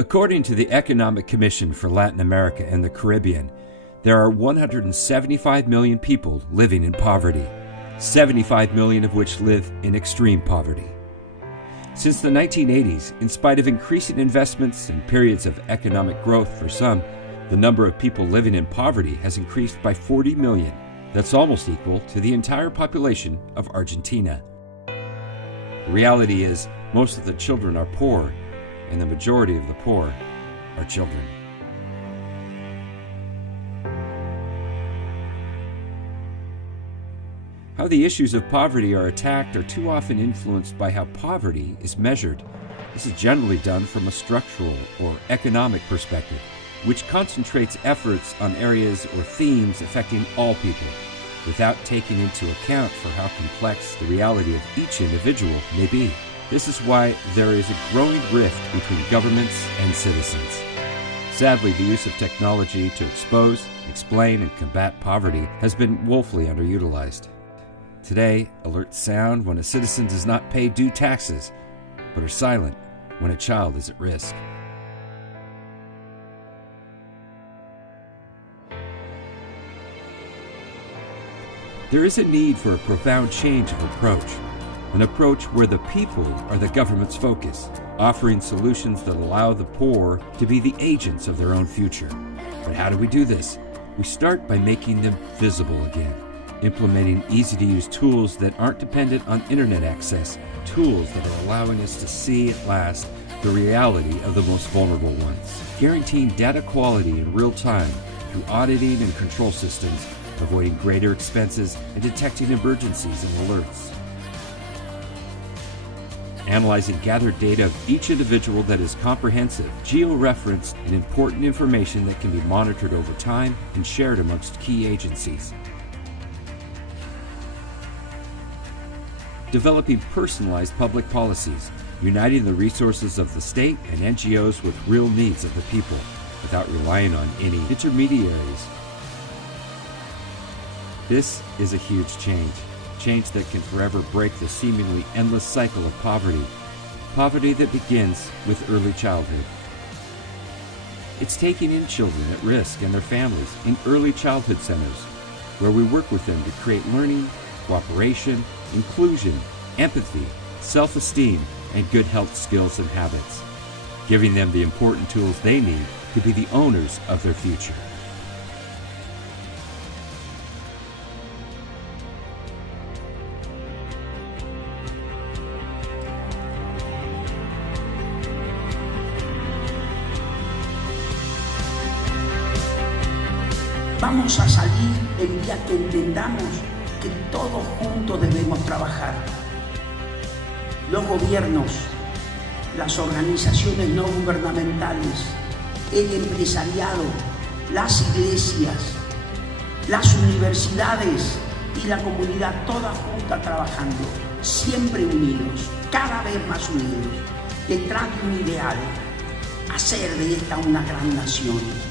According to the Economic Commission for Latin America and the Caribbean, there are 175 million people living in poverty, 75 million of which live in extreme poverty. Since the 1980s, in spite of increasing investments and periods of economic growth for some, the number of people living in poverty has increased by 40 million. That's almost equal to the entire population of Argentina. The reality is, most of the children are poor, and the majority of the poor are children. How the issues of poverty are attacked are too often influenced by how poverty is measured. This is generally done from a structural or economic perspective, which concentrates efforts on areas or themes affecting all people, without taking into account for how complex the reality of each individual may be. This is why there is a growing rift between governments and citizens. Sadly, the use of technology to expose, explain, and combat poverty has been woefully underutilized. Today, alerts sound when a citizen does not pay due taxes, but are silent when a child is at risk. There is a need for a profound change of approach, an approach where the people are the government's focus, offering solutions that allow the poor to be the agents of their own future. But how do we do this? We start by making them visible again, implementing easy-to-use tools that aren't dependent on internet access, tools that are allowing us to see at last the reality of the most vulnerable ones, guaranteeing data quality in real time through auditing and control systems, avoiding greater expenses, and detecting emergencies and alerts. Analyzing gathered data of each individual that is comprehensive, geo-referenced, and important information that can be monitored over time and shared amongst key agencies. Developing personalized public policies, uniting the resources of the state and NGOs with real needs of the people, without relying on any intermediaries. This is a huge change that can forever break the seemingly endless cycle of poverty that begins with early childhood. It's taking in children at risk and their families in early childhood centers, where we work with them to create learning, cooperation, inclusion, empathy, self-esteem, and good health skills and habits, giving them the important tools they need to be the owners of their future. Vamos a salir el día que entendamos que todos juntos debemos trabajar. Los gobiernos, las organizaciones no gubernamentales, el empresariado, las iglesias, las universidades y la comunidad, todas juntas trabajando, siempre unidos, cada vez más unidos, detrás de un ideal, hacer de esta una gran nación.